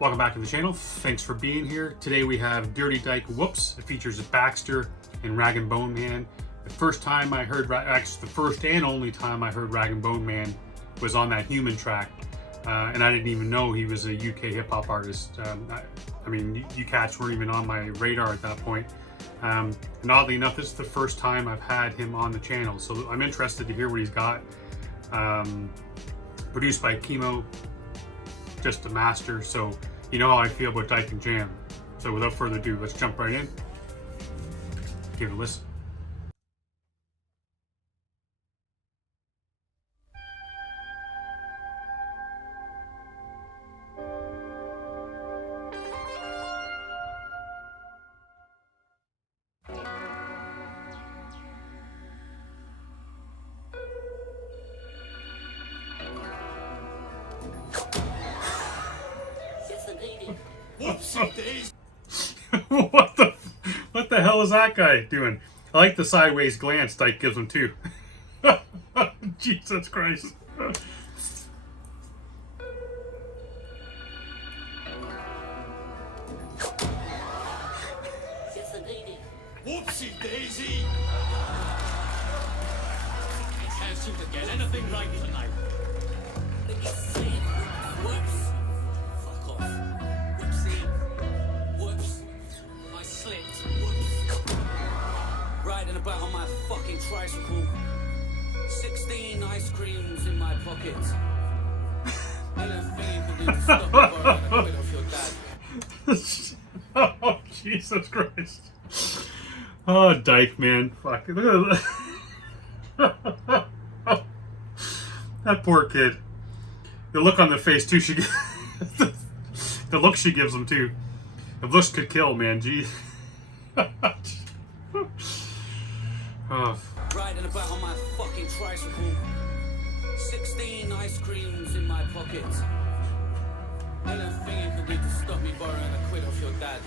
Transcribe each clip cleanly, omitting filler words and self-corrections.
Welcome back to the channel. Thanks for being here. Today we have Dirty Dike Whoops. It features Baxter and Rag'n'Bone Man. The first time I heard, actually the first and only time I heard Rag'n'Bone Man was on that Human track. And I didn't even know he was a UK hip hop artist. I mean, you cats weren't even on my radar at that point. And oddly enough, this is the first time I've had him on the channel. So I'm interested to hear what he's got. Produced by Chemo, just a master. So you know how I feel about Dike and Jam. So without further ado, let's jump right in. Give it a listen. Whoopsie daisy. What the hell is that guy doing? I like the sideways glance Dike gives him too. Jesus Christ. Whoopsie daisy. I can't seem to get anything right tonight. Whoops. Fuck off. Whoopsie. Whoops. I slipped. Whoops. Riding about on my fucking tricycle. 16 ice creams in my pocket. Anything you can do to stop me borrowing a quid off your dad. Oh, Jesus Christ. Oh, Dike, man. Fuck. Look at that. That poor kid. The look on the face, too. The look she gives him, too. The looks could kill, man. Gee. Oh. Riding about on my fucking tricycle. 16 ice creams in my pocket. Anything you can do to stop me borrowing a quid off your dad.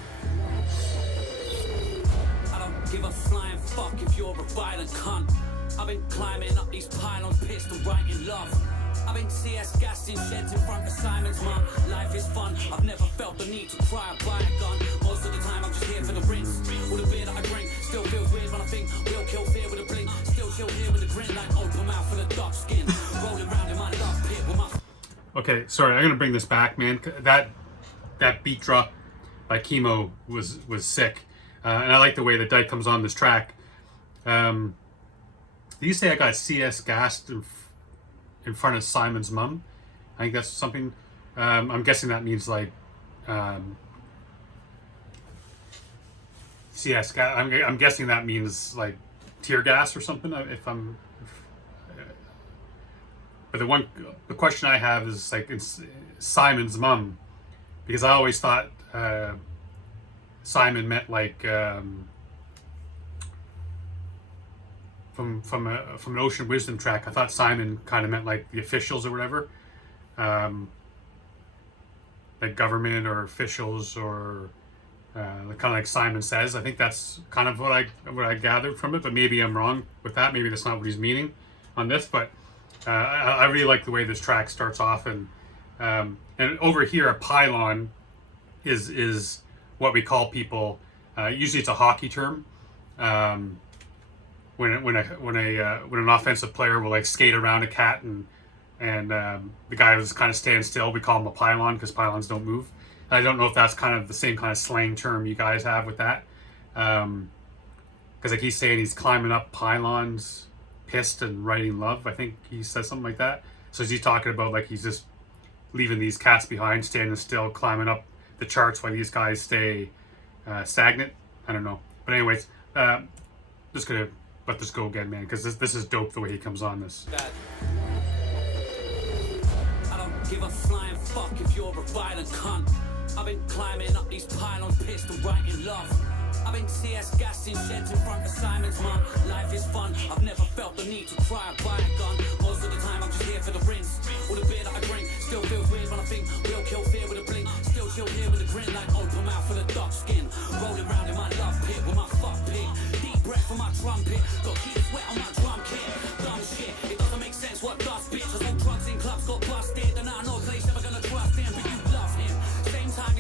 I don't give a flying fuck if you're a violent cunt. I've been climbing up these pylons, pissed and writing love. I've been CS gassed in sheds in front of Simon's mum. Life is fun, I've never felt the need to cry or buy a gun. Most of the time I'm just here for the rinse. All the beer that I drink still feels weird when I think we'll kill fear with a blink. Still chill here with a grin like open mouth full of dark skin. Rolling round in my love pit with my... Okay, sorry, I'm gonna bring this back, man. That beat drop by Chemo was sick. And I like the way that Dike comes on this track. Did you say I got CS gassed in front of Simon's mum? I think that's something. I'm guessing that means like CS gas. I'm guessing that means like tear gas or something. But the question I have is like it's Simon's mum, because I always thought Simon meant like from an Ocean Wisdom track. I thought Simon kind of meant like the officials or whatever, like government or officials or kind of like Simon Says. I think that's kind of what I gathered from it, but maybe I'm wrong with that. Maybe that's not what he's meaning on this, but I really like the way this track starts off, and over here a pylon is what we call people. Usually it's a hockey term. When an offensive player will like skate around a cat and the guy was kind of stand still, we call him a pylon because pylons don't move. And I don't know if that's kind of the same kind of slang term you guys have with that, because like he's saying he's climbing up pylons, pissed and writing love. I think he says something like that. So he's talking about like he's just leaving these cats behind, standing still, climbing up the charts while these guys stay stagnant. I don't know, but anyways, just gonna let this go again, man, because this is dope the way he comes on this. I don't give a flying fuck if you're a violent cunt. I've been climbing up these pylons, pissed and writing love. I've been CS gassed in sheds in front of Simon's mum. Life is fun, I've never felt the need to cry or buy a gun. Most of the time I'm just here for the rinse. All the beer that I drink still feels weird when I think we'll kill fear with a blink. Still chill here with a grin like open mouth full of dark skin. Rolling round in my love pit with my fuck pig. Deep breath from my trumpet. Got keep sweat on my drum kit. Dumb shit, it doesn't make sense what does bitch. I smoke drugs in clubs, got busted. And I know place never gonna trust him, but you love him. Same time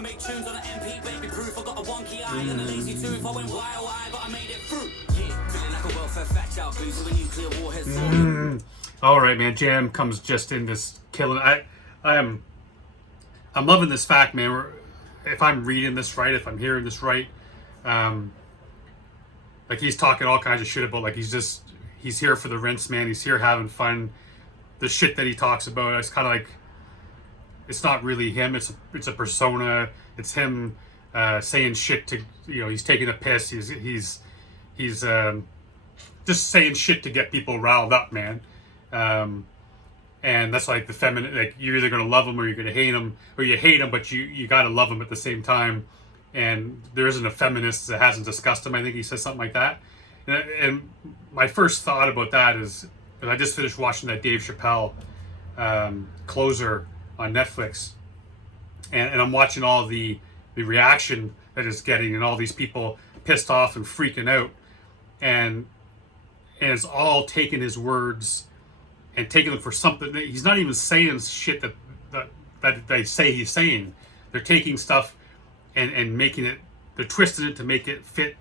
I make tunes on an MP, baby proof. I got a wonky eye and a lazy tooth. I went wild, but I made it through. Yeah, feeling like a welfare fact out, blues of a nuclear warhead soaring. All right, man. Jam comes just in this killing. I'm loving this fact, man. If I'm reading this right, if I'm hearing this right, like he's talking all kinds of shit about, like he's here for the rinse, man. He's here having fun. The shit that he talks about, it's kind of like, it's not really him. It's a persona. It's him saying shit to, he's taking a piss. He's just saying shit to get people riled up, man. And that's like the feminine, like you're either going to love him or you're going to hate him, or you hate him, but you got to love him at the same time. And there isn't a feminist that hasn't discussed him. I think he says something like that. And my first thought about that is, I just finished watching that Dave Chappelle Closer on Netflix, and I'm watching all the reaction that it's getting, and all these people pissed off and freaking out, and it's all taking his words and taking them for something that he's not even saying shit that they say he's saying. They're taking stuff and making it, they're twisting it to make it fit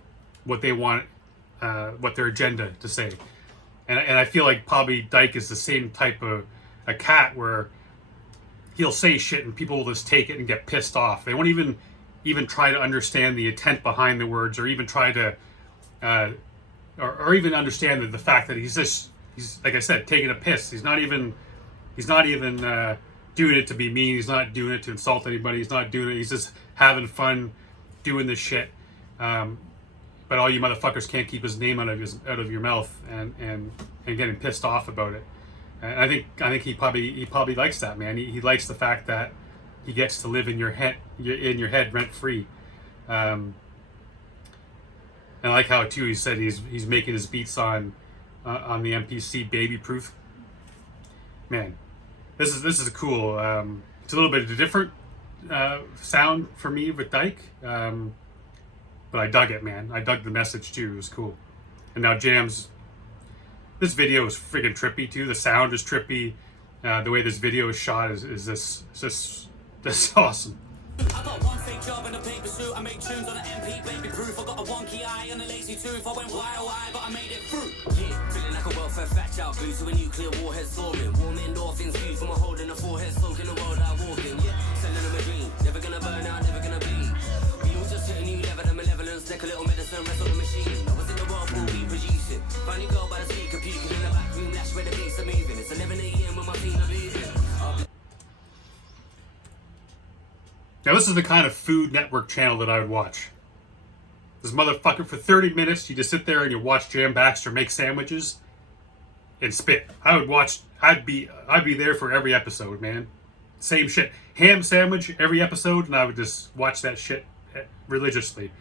what they want, what their agenda to say. And I feel like probably Dike is the same type of a cat where he'll say shit and people will just take it and get pissed off. They won't even try to understand the intent behind the words, or even try to or even understand the fact that he's like I said, taking a piss. He's not even doing it to be mean. He's not doing it to insult anybody. He's not doing it. He's just having fun doing this shit. But all you motherfuckers can't keep his name out of your mouth and getting pissed off about it. And I think he probably likes that, man. He likes the fact that he gets to live in your head rent free. And I like how too he said he's making his beats on the MPC Baby Proof. Man, this is cool. It's a little bit of a different sound for me with Dike. But I dug it, man. I dug the message too. It was cool. And now Jam's, this video is freaking trippy too. The sound is trippy. The way this video is shot is this awesome. I got one fake job in a paper suit. I make tunes on an MP, baby proof. I got a wonky eye and a lazy tooth. I went wild, but I made it through. Yeah, feeling like a welfare fact out, blues to a nuclear warhead soaring. Warm endorphins, view from a hole in the forehead, soaking the world I walk in. Yeah, selling them a dream. Never gonna burn out, never gonna bleed. We all just hit a new level of malevolence, take a little medicine, rest on the machine. I was in the world, we produce it. Funny girl by the speaker, peeking in the back room, lash where the beats are moving. It's 11 a.m. when my feet are bleeding. Now this is the kind of Food Network channel that I would watch. This motherfucker, for 30 minutes, you just sit there and you watch Jam Baxter make sandwiches and spit. I'd be there for every episode, man. Same shit. Ham sandwich every episode, and I would just watch that shit religiously.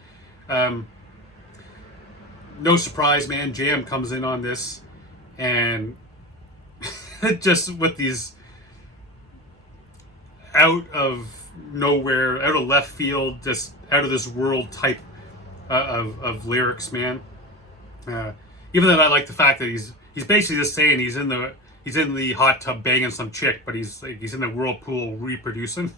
No surprise, man. Jam comes in on this, and just with these out of nowhere, out of left field, just out of this world type of lyrics, man. Even though I like the fact that he's basically just saying he's in the hot tub banging some chick, but he's in the whirlpool reproducing.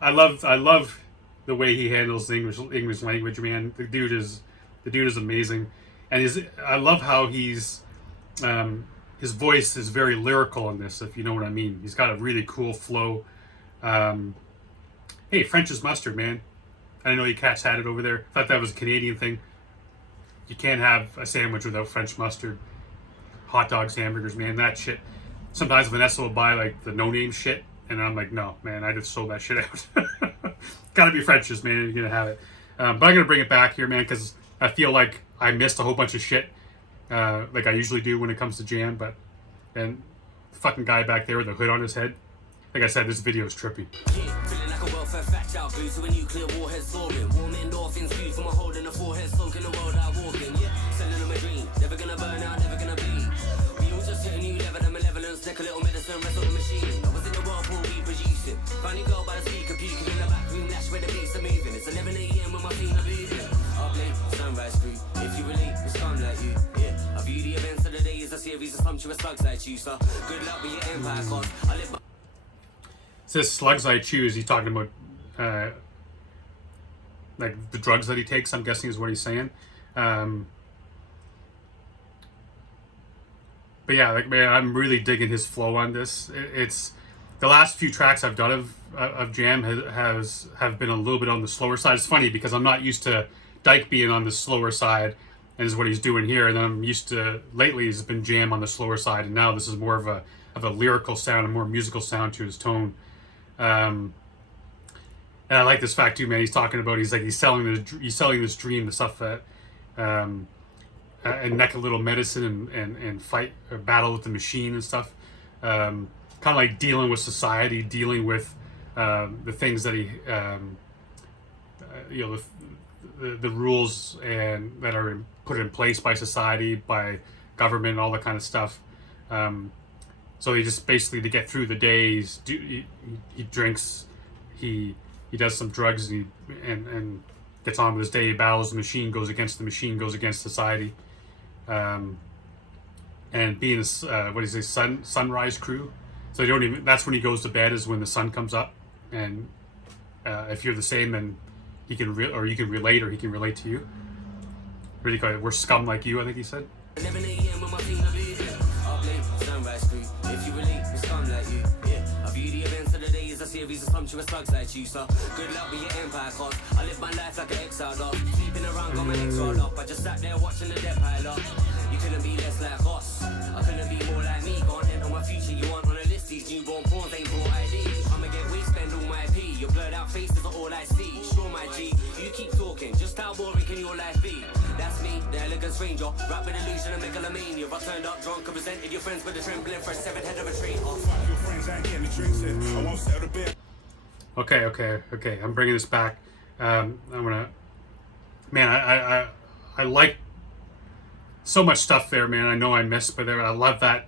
I love the way he handles the English language, man. The dude is amazing, and I love how his voice is very lyrical in this, if you know what I mean. He's got a really cool flow. Hey, French's mustard, man. I didn't know you cats had it over there. I thought that was a Canadian thing. You can't have a sandwich without French mustard. Hot dogs, hamburgers, man, that shit. Sometimes Vanessa will buy like the no-name shit, and I'm like, no, man, I just sold that shit out. Gotta be French's, man, you're gonna have it. But I'm gonna bring it back here, man, because I feel like I missed a whole bunch of shit, like I usually do when it comes to Jam. And the fucking guy back there with the hood on his head, like I said, this video is trippy. Yeah, feeling like a welfare fact out, blues to a nuclear warhead soaring. Warm endorphins, view from a hole in the forehead, soaking the world I walk in. Yeah, selling them a dream. Never gonna burn out, never gonna bleed. We all just hit a new level of malevolence, take a little medicine, rest on the machine. I was in the world, we produce it. Funny girl by the speaker, peeking in the back room, lash where the beats are moving. It's 11 a.m. when my feet are bleeding. Up late, sunrise crew. If you relate, it's fun like you. Yeah, I view the events of the day as a series of sumptuous thugs like you, so good luck with your empire, cause I live by. says slugs I choose. He's talking about like the drugs that he takes, I'm guessing is what he's saying. But yeah, like, man, I'm really digging his flow on this. It's the last few tracks I've done of Jam have been a little bit on the slower side. It's funny because I'm not used to Dike being on the slower side, and is what he's doing here. And then I'm used to lately has been Jam on the slower side, and now this is more of a lyrical sound, a more musical sound to his tone. And I like this fact too, man. He's talking about he's selling this dream, the stuff that and neck a little medicine and fight or battle with the machine and stuff. Kind of like dealing with society, dealing with the things that he the rules and that are put in place by society, by government, all that kind of stuff. So he just basically, to get through the day, he drinks, he does some drugs, and gets on with his day. He battles the machine, goes against society, and being a sunrise crew. So you don't even. That's when he goes to bed, is when the sun comes up, and if you're the same, then he can you can relate, or he can relate to you. Really, we're scum like you, I think he said. 11 a.m. when my feet are bleeding. Up late, sunrise crew. If you relate, we scum like you. Yeah, I view the events of the day as a series of sumptuous slugs like you, so good luck with your empire, cause I live my life like an exile dog. Sleeping around, got my legs rolled up. I just sat there watching the dead pile up. You couldn't be less like us. I couldn't be more like me. Gone enter my future, you aren't on a list. These newborn prawns ain't brought ID. I'ma get waste, spend all my P. Your blurred out faces are all I see. Sure, my G, you keep talking. Just how boring can your life be? That's me, the elegant stranger. Rap with illusion and megalomania. I turned up drunk and presented your friends with a trembling for a severed head of a tree. Fuck your friends, I ain't getting the drinks in. I won't sell the beer. Okay. I'm bringing this back. I'm gonna. Man, I like so much stuff there, man. I know I missed, but I love that.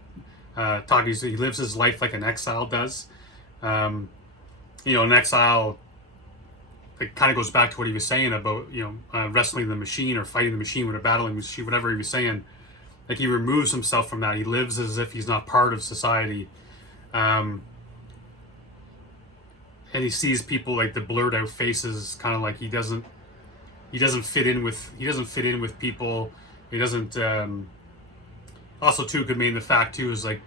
He lives his life like an exile does. An exile. It kind of goes back to what he was saying about wrestling the machine or fighting the machine with a battling machine, whatever he was saying. Like, he removes himself from that. He lives as if he's not part of society, and he sees people like the blurred out faces, kind of like he doesn't fit in with people. He doesn't. Also, too, could mean the fact too is like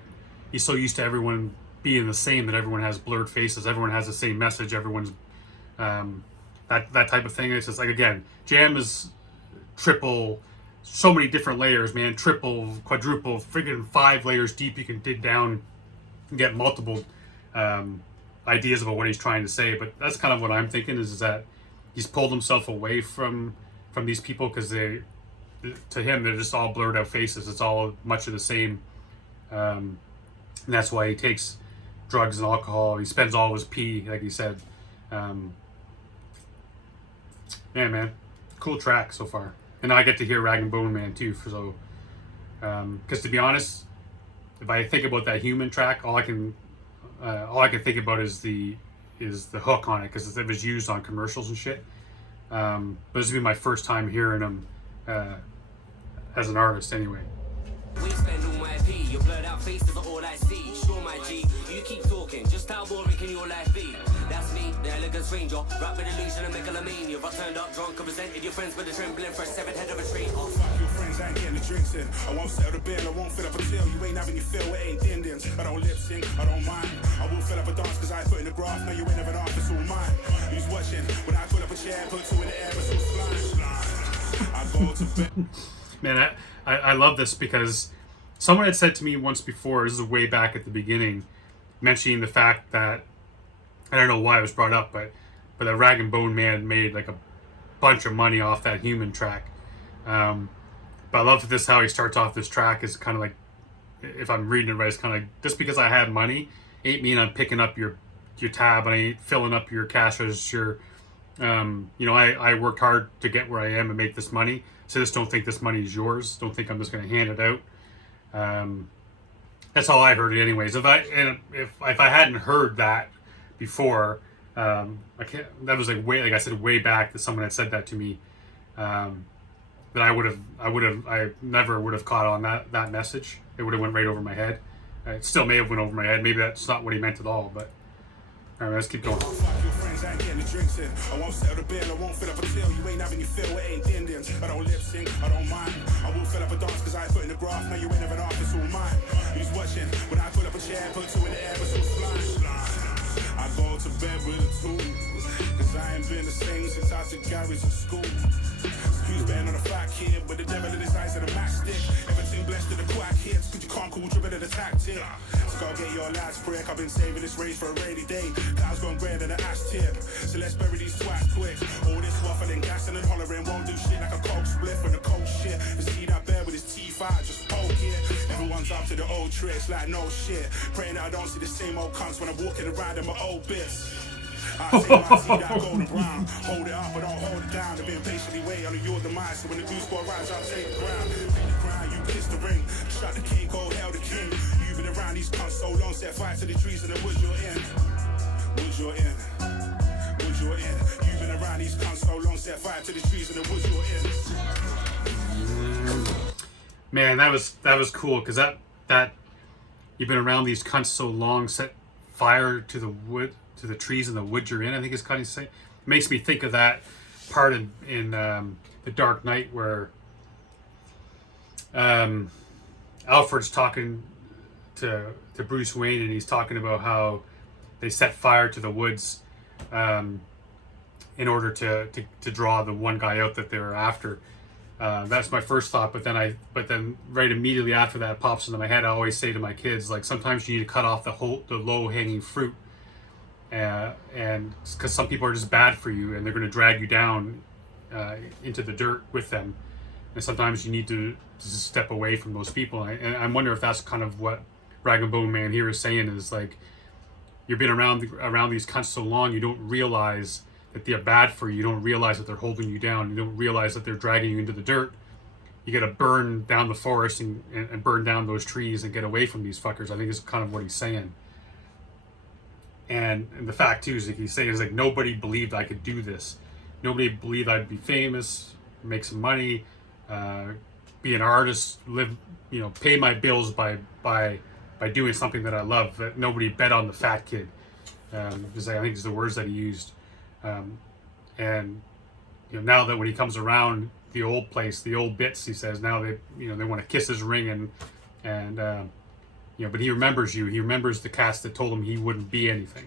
he's so used to everyone being the same that everyone has blurred faces. Everyone has the same message. Everyone's that type of thing. It's just like, again, Jam is triple, so many different layers, man. Triple, quadruple, friggin' 5 layers deep. You can dig down and get multiple ideas about what he's trying to say. But that's kind of what I'm thinking, is that he's pulled himself away from these people because to him, they're just all blurred out faces. It's all much of the same. And that's why he takes drugs and alcohol. He spends all his pee, like he said. Yeah, man, cool track so far. And I get to hear Rag'n'Bone Man too. So, because to be honest, if I think about that human track, all I can think about is the hook on it, because it was used on commercials and shit. But this will be my first time hearing him as an artist, anyway. We spend all my P, your blurred out faces are all I see. Sure, my G, you keep talking. Just how boring can your life be? That's me, the elegant stranger. Rap with illusion and megalomania. I turned up drunk and presented your friends with a trembling for a severed head of a tree. Fuck your friends, I ain't getting the drinks in. I won't sell the bill, I won't fill up a till. You ain't having your fill, it ain't din-dins. I don't lip sync, I don't mind. I will fill up a dance cause I put in the graph. No, you ain't never off, it's all mine. Who's watching? When I pull up a chair, put 2 in the air, it's all slime. I go to bed. Man, I love this because someone had said to me once before, this is way back at the beginning, mentioning the fact that, I don't know why it was brought up, but that Rag'n'Bone Man made like a bunch of money off that human track. But I love this, how he starts off this track is kind of like, if I'm reading it right, it's kind of like, just because I have money ain't mean I'm picking up your tab and I ain't filling up your cash register. I worked hard to get where I am and make this money. So just don't think this money is yours. Don't think I'm just going to hand it out. That's how I heard it, anyways. If I hadn't heard that before, that was like way back that someone had said that to me. That I never would have caught on that message. It would have went right over my head. It still may have went over my head. Maybe that's not what he meant at all, but All right, let's keep going. Fuck your friends, I ain't getting the drinks in. I won't settle the bill, I won't fill up a till. You ain't having your fill, it ain't Indians. I don't lip sync, I don't mind. I will fill up a dance cause I put in the graph. Now you ain't having art, it's all mine. Who's watching? When I pull up a chair, put two in the air, but so blind. I go to bed with a tool. Cause I ain't been the same since I took garage in school. Who's betting on a fat kid with the devil in his eyes and a matchstick? Everything blessed to the quack hits, cause you can't call driven to the tactic. So go get your last break, I've been saving this race for a rainy day. Clouds gone grey than an ash tip, so let's bury these twats quick. All this waffling, gassing and hollering won't do shit like a coke spliff and a coke shit. You see that bear with his teeth out, just poke it. Everyone's up to the old tricks like no shit. Praying that I don't see the same old cunts when I'm walking around in my old bits. I say my see that golden brown. Hold it up, but don't hold it down. I've been patiently waiting on your demise. So when the goose go rise, I'll take the ground. Take the crown, you kiss the ring. Shut the king, go hell the king. You've been around these cunts so long, set fire to the trees in the woods you're in. Woods you're in. Woods you're in. You've been around these cunts so long, set fire to the trees in the woods you're in. Man, that was cool because that you've been around these cunts so long, set fire to the wood, to the trees in the wood you're in. I think it's kind of saying. It makes me think of that part in The Dark Knight where Alfred's talking to Bruce Wayne and he's talking about how they set fire to the woods in order to draw the one guy out that they were after. That's my first thought, but then right immediately after that pops into my head. I always say to my kids, like, sometimes you need to cut off the low hanging fruit, and because some people are just bad for you and they're going to drag you down into the dirt with them, and sometimes you need to step away from those people. And I wonder if that's kind of what Rag'n'Bone Man here is saying, is like, you've been around these cunts so long, you don't realize that they're bad for you. You don't realize that they're holding you down. You don't realize that they're dragging you into the dirt. You got to burn down the forest and burn down those trees and get away from these fuckers. I think is kind of what he's saying. And the fact too is, like, he's saying, is like, nobody believed I could do this. Nobody believed I'd be famous, make some money, be an artist, live, pay my bills by doing something that I love. That nobody bet on the fat kid. Because I think is the words that he used. And now that when he comes around the old place, the old bits, he says now they want to kiss his ring and but he remembers you. He remembers the cast that told him he wouldn't be anything.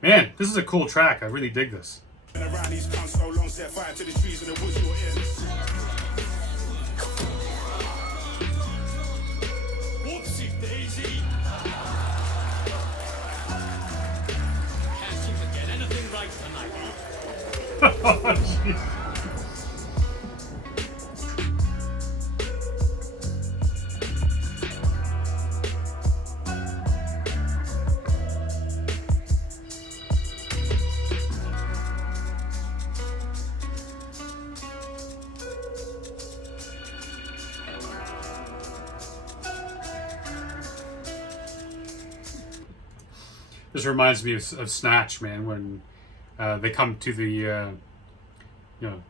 Man, this is a cool track. I really dig this. Around these cunts so long, set fire to the trees in the woods you're in. Whoopsie daisy. Can't seem to get anything right tonight. Oh, jeez. This reminds me of Snatch, man, when they come to the, you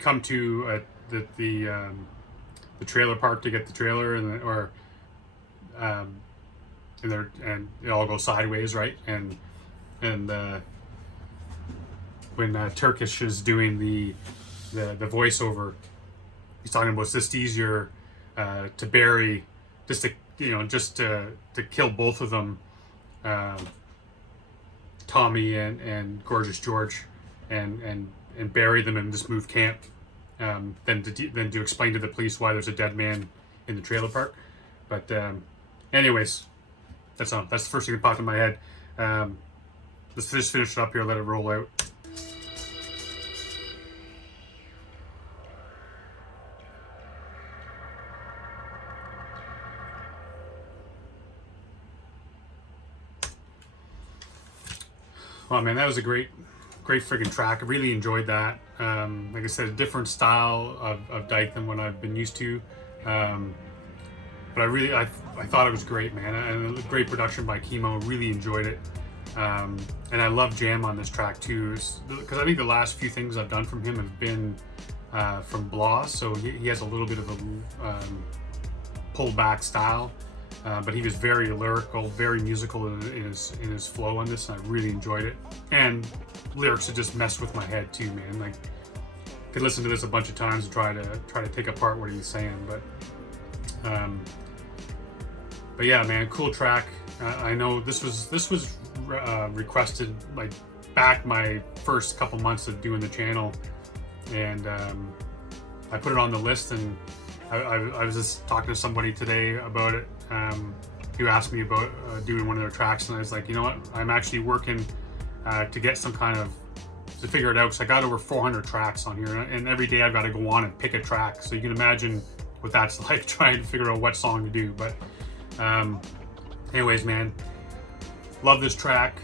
come to the trailer park to get the trailer, and it all goes sideways, right? And when Turkish is doing the voiceover, he's talking about it's just easier to bury, just to kill both of them. Tommy and Gorgeous George, and bury them and just move camp, than to explain to the police why there's a dead man in the trailer park. But anyways, that's the first thing that popped in my head. Let's just finish it up here, let it roll out. Oh man, that was a great friggin' track. I really enjoyed that. Like I said, a different style of Dike than what I've been used to. But I thought it was great, man. And great production by Chemo. Really enjoyed it. And I love Jam on this track too, because I think the last few things I've done from him have been from Blah. So he has a little bit of a pull back style. but he was very lyrical, very musical in his flow on this, and I really enjoyed it. And lyrics that just messed with my head too, man. Like, could listen to this a bunch of times and try to take apart what he's saying, but yeah, man, cool track. I know this was requested like back my first couple months of doing the channel, and I put it on the list, and I was just talking to somebody today about it, who asked me about doing one of their tracks, and I was like, you know what, I'm actually working to get some kind of, to figure it out, because I got over 400 tracks on here, and every day I've got to go on and pick a track, so you can imagine what that's like, trying to figure out what song to do. But anyways, man, love this track.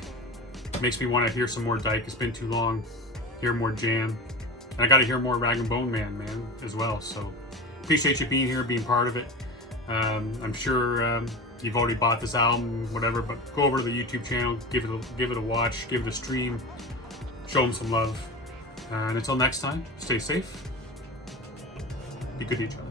Makes me want to hear some more Dike. It's been too long. Hear more Jam, and I got to hear more Rag'n'Bone Man, as well. So appreciate you being here, being part of it. I'm sure you've already bought this album, whatever, but go over to the YouTube channel, give it a watch, give it a stream, show them some love. And until next time, stay safe, be good to each other.